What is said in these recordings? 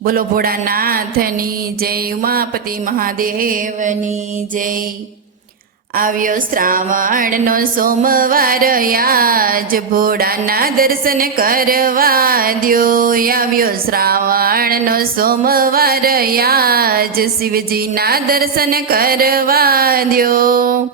બોલો ભોળાનાથની જય, ઉમાપતિ મહાદેવની જય। આવ્યો શ્રાવણનો સોમવાર, આજ ભોળાના દર્શન કરવા દ્યો। આવ્યો શ્રાવણનો સોમવાર, આજ શિવજીના દર્શન કરવા દ્યો।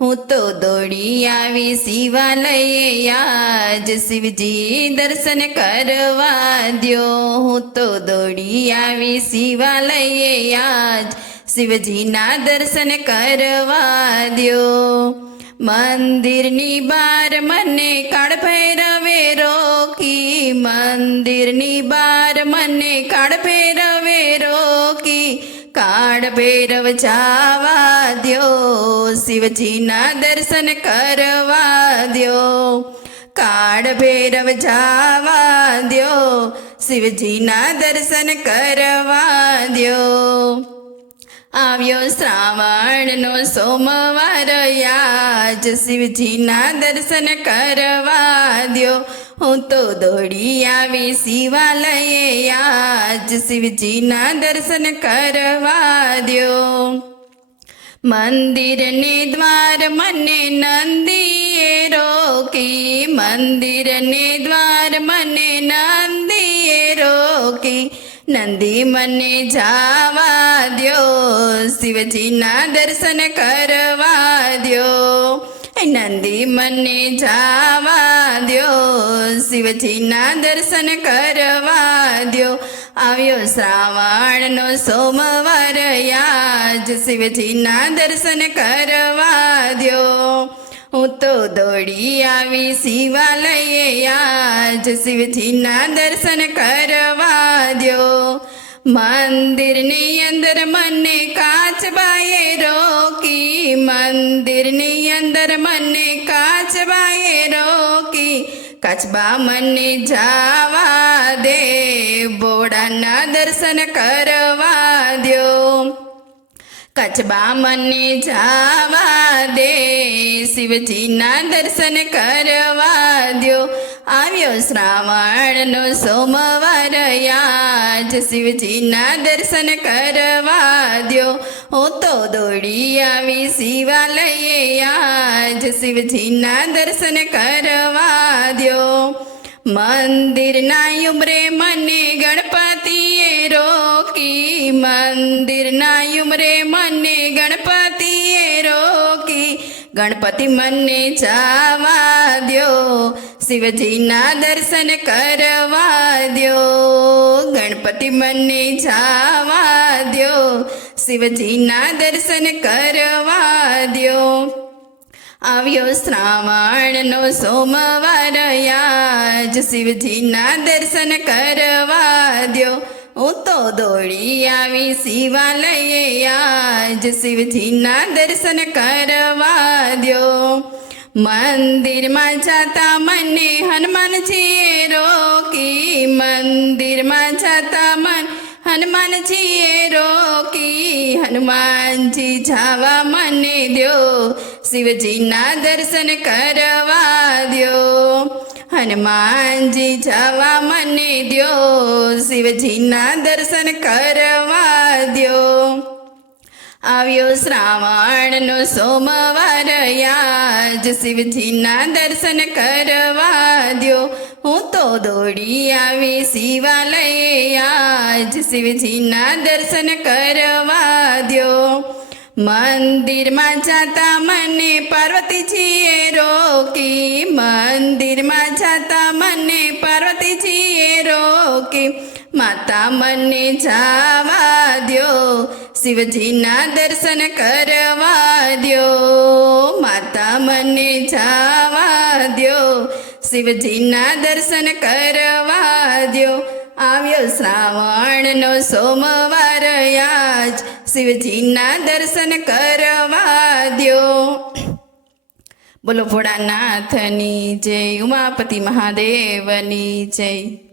હું તો દોડી આવી શિવાલયે, આજ શિવજી દર્શન કરવા દ્યો। હું તો દોડી આવી શિવાલયે, આજ શિવજીના દર્શન કરવા દ્યો। મંદિરની બાર મને કાળ ભૈરવે રોકી, મંદિરની બાર મને કાળ ભૈરવે રોકી। કાળ ભૈરવ જાવા દ્યો, શિવજીના દર્શન કરવા દ્યો। કાળ ભૈરવ જાવા દ્યો, શિવજીના દર્શન કરવા દ્યો। આવ્યો શ્રાવણનો સોમવાર, આજ શિવજીના દર્શન કરવા દ્યો। હું તો દોડી આવી શિવાલયે, આજ શિવજીના દર્શન કરવા દ્યો। મંદિરને દ્વાર મને નંદીએ રોકી, મંદિરને દ્વાર મને નંદીએ રોકી। નંદી મને જાવા દ્યો, શિવજીના દર્શન કરવા દ્યો। નંદી મને જાવા દ્યો, શિવજીના દર્શન કરવા દ્યો। આવ્યો શ્રાવણનો સોમવાર, આજ શિવજીના દર્શન કરવા દ્યો। હું તો દોડી આવી શિવાલયે, આજ શિવજીના દર્શન કરવા દ્યો। મંદિરની અંદર મને કાચબાએ રોકી, મંદિરની અંદર મને કાચબાએ રોકી। કાચબા મને જાવા દે, ભોળાના દર્શન કરવા દ્યો। કાચબા મને જાવા દે, શિવજીના દર્શન કરવા દ્યો। આવ્યો શ્રાવણનો સોમવાર, આજ શિવજીના દર્શન કરવા દ્યો। હું તો દોડી આવી શિવાલયે, આજ શિવજીના દર્શન કરવા દ્યો। મંદિરના ઉમરે મને ગણપતિએ રોકી, મંદિરના ઉમરે મને ગણપતિએ રોકી। ગણપતિ મને જાવા દ્યો, શિવજીના દર્શન કરવા દ્યો। ગણપતિ મને જાવા દ્યો, શિવજીના દર્શન કરવા દ્યો। આવ્યો શ્રાવણનો સોમવાર, આજ શિવજીના દર્શન કરવા દ્યો। હું તો દોડી આવી શિવાલયે, આજ શિવજીના દર્શન કરવા દ્યો। મંદિરમાં જાતા મને હનુમાનજીએ રોકી, મંદિરમાં જાતા મન હનુમાનજીએ રોકી। હનુમાનજી જાવા મને દ્યો, શિવજીના દર્શન કરવા દ્યો। હનુમાનજી જાવા મને દ્યો, શિવજીના દર્શન કરવા દ્યો। આવ્યો શ્રાવણનો સોમવાર, આજ શિવજીના દર્શન કરવા દ્યો। હું તો દોડી આવી શિવાલયે, આજ શિવજીના દર્શન કરવા દ્યો। મંદિરમાં જાતા મને પાર્વતીજીએ રોકી, મંદિરમાં જાતા મને પાર્વતીજીએ રોકી। માતા મને જાવા દ્યો, શિવજીના દર્શન કરવા દ્યો। માતા મને જાવા દ્યો, શિવજીના દર્શન કરવા દ્યો। આવ્યો શ્રાવણનો સોમવાર, આજ શિવજીના દર્શન કરવા દ્યો। બોલો ભોળાનાથની જય, ઉમાપતિ મહાદેવની જય।